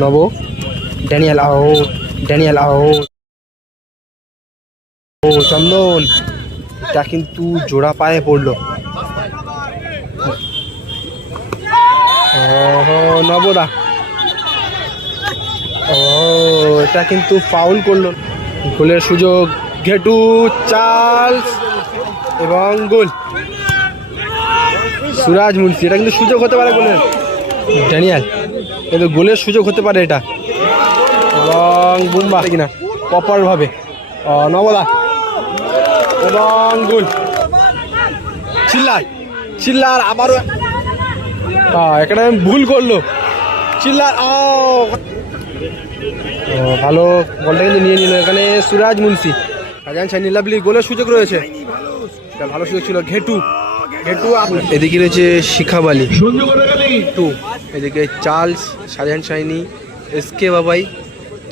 নব, Daniel out Daniel out ও চন্দন, এটা কিন্তু জোড়া পায়ে পড়ল। নবদা ও এটা কিন্তু ফাউল করল। গোলের সুযোগ, ঘেটু, চার্লস এবং গোল। সুরাজ মুন্সি, এটা কিন্তু সুযোগ হতে পারে গোলের। ড্যানিয়াল। কিন্তু গোলের সুযোগ হতে পারে এটা। এবং বুম্বা কিনা? প্রপার ভাবে ও, নবদা এবং গোল। চিল্লার। চিল্লার আবারও এখানে ভুল করল। চিল্লার ভালো বলটা কিন্তু নিয়ে নিল। এখানে সুরাজ মুন্সি। শাহজাহান শাহিনী লাভলি গোলের সুযোগ রয়েছে। ভালো সুযোগ ছিল ঘেটু। ঘেটু এদিকে রয়েছে শিখাব আলী। টু এদিকে Charles Shahjahan Shahini S K Babai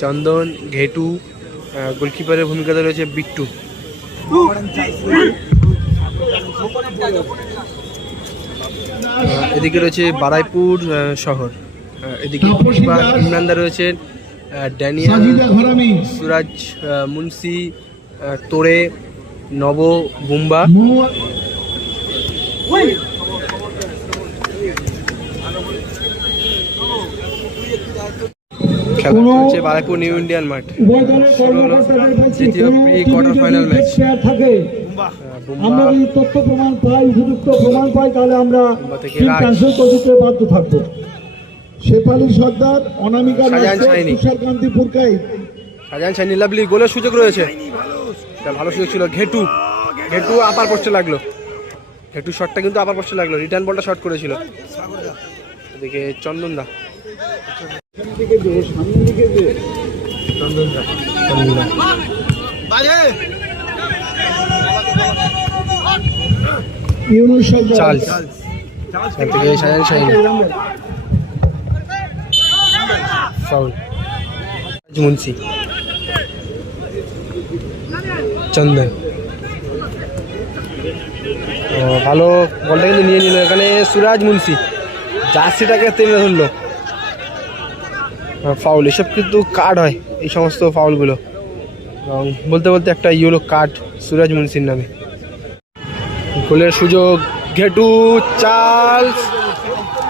Chandan Ghetu গোলকিপারের ভূমিকাতে রয়েছে বিট্টু। এদিকে রয়েছে বারাইপুর শহর। এদিকে ইমরানদা রয়েছেন আহ, ড্যানিয়েল সুরাজ মুন্সি তোরে নব বুম্বা। খেলা বারাইপুর নিউ ইন্ডিয়ান মাঠ। শুরু হলো দ্বিতীয় আমরা যদি তথ্য প্রমাণ পাই উপযুক্ত প্রমাণ পাই তাহলে আমরা ক্যান্সেল করতে বাধ্য থাকব। শেফালি সর্দার অনামিকা পুরকাই লাভলি গোলের সুযোগ রয়েছে। ভালো সুযোগ ছিল। ঘেটু ঘেটু আপার পোস্টে লাগল। ঘেটু শটটা কিন্তু আপার পোস্টে লাগল। রিটার্ন বলটা শট করেছিল। এদিকে চন্দন দা। দিকে যে সামনের দিকে যে। চন্দন দা চন্দন দা ইউনুস সর্দার চার্লস এখান থেকে শাহজাহান শাহিনী ফাউল। মুন্সি। চন্দন। ও, ভালো বলটা কিন্তু নিয়ে নিল। এখানে সুরাজ মুন্সি। জার্সিটাকে টেনে ধরলো। ফাউল এসব কিন্তু কার্ড হয় এই সমস্ত ফাউলগুলো এবং বলতে বলতে একটা ইয়েলো কার্ড সুরাজ মুন্সির নামে। গোলের সুযোগ ঘেটু চার্লস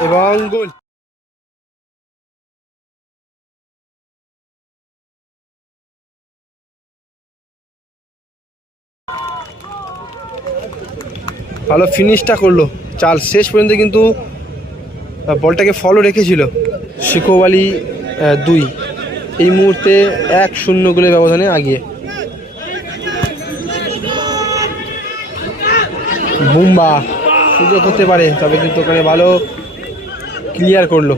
এবং গোল। ভালো ফিনিশটা করল। চার্লস শেষ পর্যন্ত কিন্তু বলটাকে ফলো রেখেছিল। আহ, দুই। এই মুহূর্তে এক শূন্য গোলের ব্যবধানে আগিয়ে। বুম্বা সুযোগ হতে পারে, তবে কিন্তু ওখানে ভালো ক্লিয়ার করল।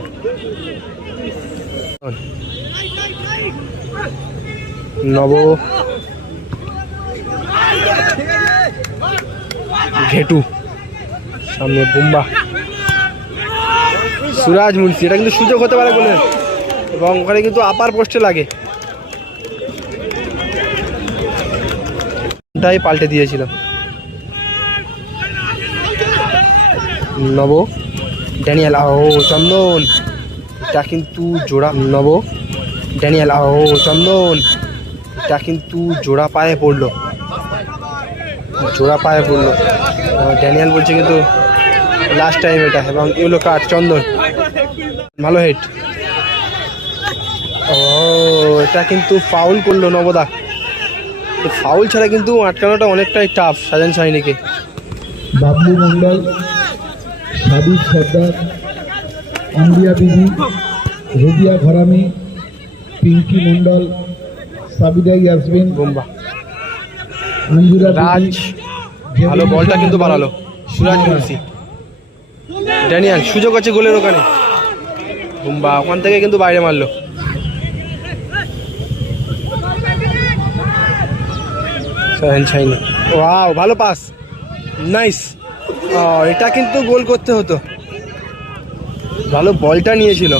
নব। ঘেটু। সামনে বুম্বা। সুরাজ মুন্সি, এটা কিন্তু সুযোগ হতে পারে বলে এবং ওখানে কিন্তু আপার পোস্টে লাগে। ওটাই পাল্টে দিয়েছিলাম। নব ড্যানিয়েল আও চন্দন। এটা কিন্তু জোড়া নব ড্যানিয়েল আও চন্দন। এটা কিন্তু জোড়া পায়ে পড়ল। জোড়া পায়ে পড়ল। আহ, ড্যানিয়েল বলছে কিন্তু লাস্ট টাইম এটা এবং ইউলো কার্ড চন্দন। ভালো ও এটা কিন্তু ফাউল করল নবদা। ফাউল ছাড়া কিন্তু আটকানোটা অনেকটাই টাফ সাজান সাইনিকে বাবলু মন্ডল সাবিক সর্দার অম্বিয়া বিবি রুবিয়া ঘরামি পিঙ্কি মন্ডল সাবিদা ইয়াসমিন বোম্বা। মঞ্জুরা রাজ ভালো বলটা কিন্তু বাড়ালো। সুরাজ মুন্সি। ড্যানিয়াল সুযোগ আছে গোলের ওখানে। বুম্বা ওখান থেকে কিন্তু বাইরে মারলো। সাহেন শাইনি ওয়াও ভালো পাস নাইস এটা কিন্তু গোল করতে হতো ভালো বলটা নিয়েছিল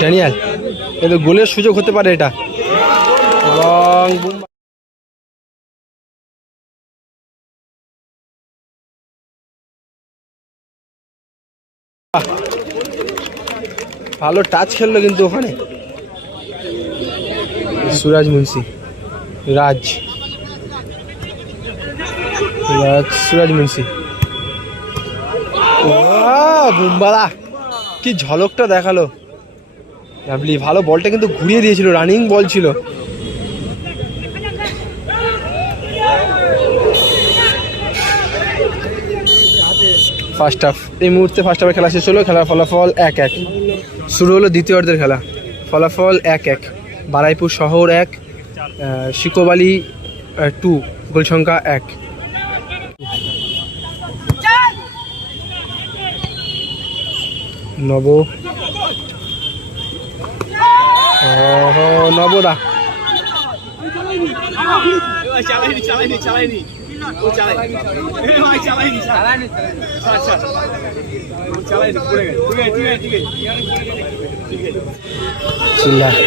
ড্যানিয়াল কিন্তু গোলের সুযোগ হতে পারে এটা। বুমবা ভালো টাচ খেললো কিন্তু ওখানে। সুরাজ মুন্সি। রাজ। রাজ সুরাজ মুন্সি। বুম্বালা। কি ঝলকটা দেখাল? লাভলি ভালো বলটা কিন্তু ঘুরিয়ে দিয়েছিল রানিং বল ছিল। ফার্স্ট হাফ এই মুহূর্তে ফার্স্ট হাফে খেলা শেষ হলো, খেলার ফলাফল এক এক। শুরু হলো দ্বিতীয় অর্ধের খেলা। ফলাফল এক এক। বারাইপুর শহর এক শিকোবালি টু গোল সংখ্যা এক। নব। নবদা।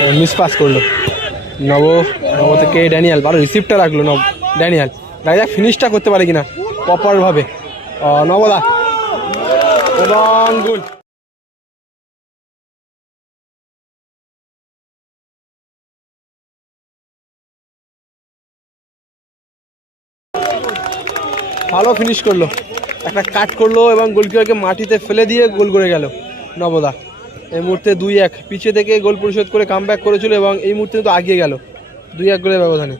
ও মিস পাস করল। নব নব থেকে ড্যানিয়াল। ভালো রিসিভটা রাখল নব। ড্যানিয়াল দেখা যাক ফিনিশটা করতে পারে কিনা। প্রপার ভাবে। আহ, নবদা। এবং ভালো ফিনিশ করল। একটা কাট করল এবং গোলকিপারকে মাটিতে ফেলে দিয়ে গোল করে গেল নবদা। এই মুহূর্তে দুই এক। পিছিয়ে থেকে গোল পরিশোধ করে কাম করেছিল এবং এই মুহূর্তে কিন্তু আগিয়ে গেল। দুই এক গোলের ব্যবধানে।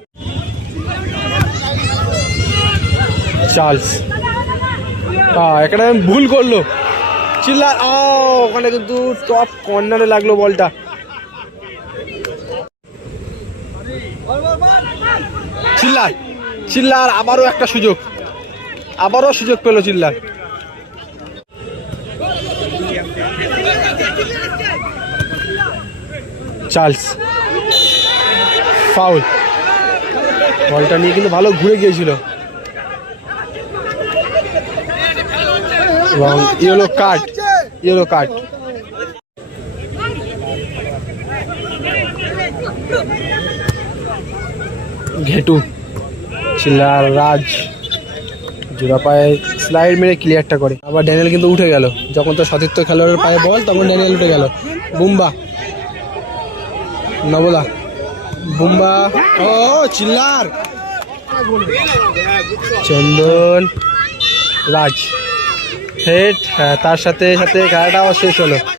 চার্লস। এখানে ভুল করল। চিল্লা ও, ওখানে কিন্তু টপ কর্নারে লাগল বলটা। চিল্লার চিল্লার আবারও একটা সুযোগ। আবারও সুযোগ পেল চিল্লার চার্লস, ফাউল। বলটা নিয়ে কিন্তু ভালো ঘুরে গিয়েছিল। এবং yellow card yellow card. Ghetu Chillar Raj. জোড়া পায়ে স্লাইড মেরে ক্লিয়ারটা করে। আবার ড্যানিয়েল কিন্তু উঠে গেল। যখন তার সতীর্থ খেলোয়াড়ের পায়ে বল তখন ড্যানিয়েল উঠে গেল। বুম্বা। নবলা। বুম্বা। ও, চিল্লার। চন্দন। রাজ। হেড হ্যাঁ তার সাথে সাথে খেলাটাও শেষ হলো।